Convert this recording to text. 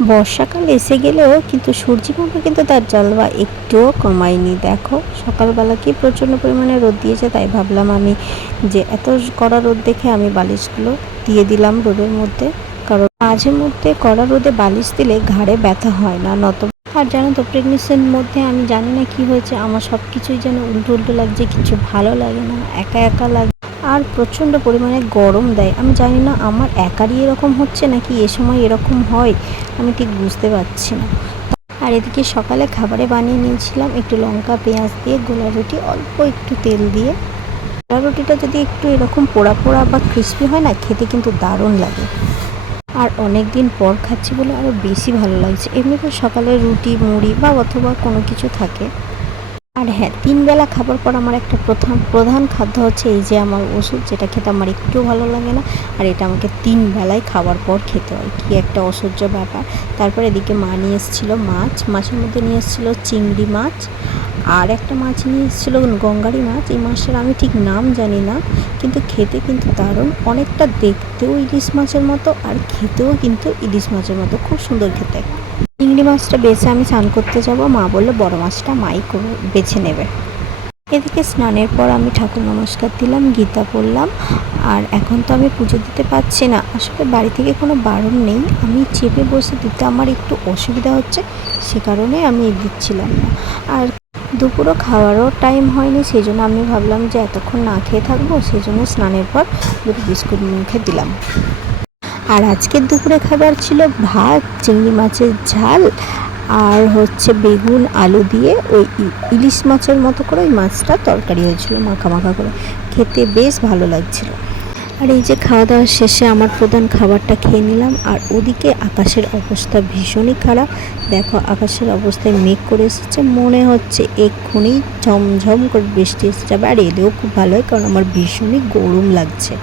বর্ষাকাল এসে গেলেও কিন্তু সূর্যিমামা কিন্তু তার জ্বালা একটুও কমায়নি। দেখো সকালবেলা কি প্রচণ্ড পরিমাণে রোদ দিয়েছে, তাই ভাবলাম আমি যে এত কড়া রোদ দেখে আমি বালিশগুলো দিয়ে দিলাম রোদের মধ্যে। কারণ মাঝে মধ্যে কড়া রোদে বালিশ দিলে ঘাড়ে ব্যথা হয় না নত। আর জানো তো প্রেগনেন্সির মধ্যে আমি জানি না কি হয়েছে, আমার সব কিছুই যেন উল্টো উল্টো লাগছে, কিছু ভালো লাগে না, একা একা লাগে। আর প্রচণ্ড পরিমাণে গরম দেয়। আমি জানি না আমার একারই এরকম হচ্ছে নাকি এ সময় এরকম হয়, আমি ঠিক বুঝতে পারছি না। আর এদিকে সকালে খাবারে বানিয়ে নিয়েছিলাম একটু লঙ্কা পেঁয়াজ দিয়ে গোলা রুটি, অল্প একটু তেল দিয়ে। গোলা রুটিটা যদি একটু এরকম পোড়া পোড়া বা ক্রিস্পি হয় না, খেতে কিন্তু দারুণ লাগে। আর অনেক দিন পর খাচ্ছি বলে আরও বেশি ভালো লাগছে। এমনিতে সকালে রুটি মুড়ি বা অথবা কোনো কিছু থাকে। আর হ্যাঁ, 3 বেলা খাবার পর আমার একটা প্রধান খাদ্য হচ্ছে এই যে আমার ওষুধ, যেটা খেতে আমার একটুও ভালো লাগে না। আর এটা আমাকে 3 বেলায় খাওয়ার পর খেতে হয়, কী একটা অসহ্য ব্যাপার। তারপর এদিকে মা নিয়ে এসেছিলো মাছ, মাছের মধ্যে নিয়ে এসেছিলো চিংড়ি মাছ, আর একটা মাছ নিয়ে এসেছিলো গঙ্গারি মাছ। এই মাছটার আমি ঠিক নাম জানি না, কিন্তু খেতে কিন্তু দারুণ, অনেকটা দেখতেও ইলিশ মাছের মতো আর খেতেও কিন্তু ইলিশ মাছের মতো, খুব সুন্দর খেতে। চিংড়ি মাছটা বেছে আমি স্নান করতে যাব, মা বললো বড় মাছটা মাই বেছে নেবে। এদিকে স্নানের পর আমি ঠাকুর নমস্কার দিলাম, গীতা পড়লাম। আর এখন তো আমি পুজো দিতে পারছি না, আসলে বাড়ি থেকে কোনো বারণ নেই, আমি চেপে বসে দিতে আমার একটু অসুবিধা হচ্ছে, সে কারণে আমি দিচ্ছিলাম না। আর দুপুরও খাওয়ারও টাইম হয়নি, সেই জন্য আমি ভাবলাম যে এতক্ষণ না খেয়ে থাকবো, সেই জন্য স্নানের পর দুটো বিস্কুট মুখে দিলাম। আর আজকের দুপুরে খাবার ছিল ভাত, চিংড়ি মাছের ঝাল, আর হচ্ছে বেগুন আলু দিয়ে ওই ইলিশ মাছের মতো করে ওই মাছটা তরকারি হয়েছিল মাখা মাখা করে, খেতে বেশ ভালো লাগছিল। আর এই যে খাওয়া দাওয়া শেষে আমার প্রধান খাবারটা খেয়ে নিলাম। আর ওদিকে আকাশের অবস্থা ভীষণই খারাপ। দেখো আকাশের অবস্থায় মেঘ করে এসেছে, মনে হচ্ছে এক্ষুনি ঝমঝম করে বৃষ্টি এসে যাবে। আর এলেও খুব ভালো হয়, কারণ আমার ভীষণই গরম লাগছে।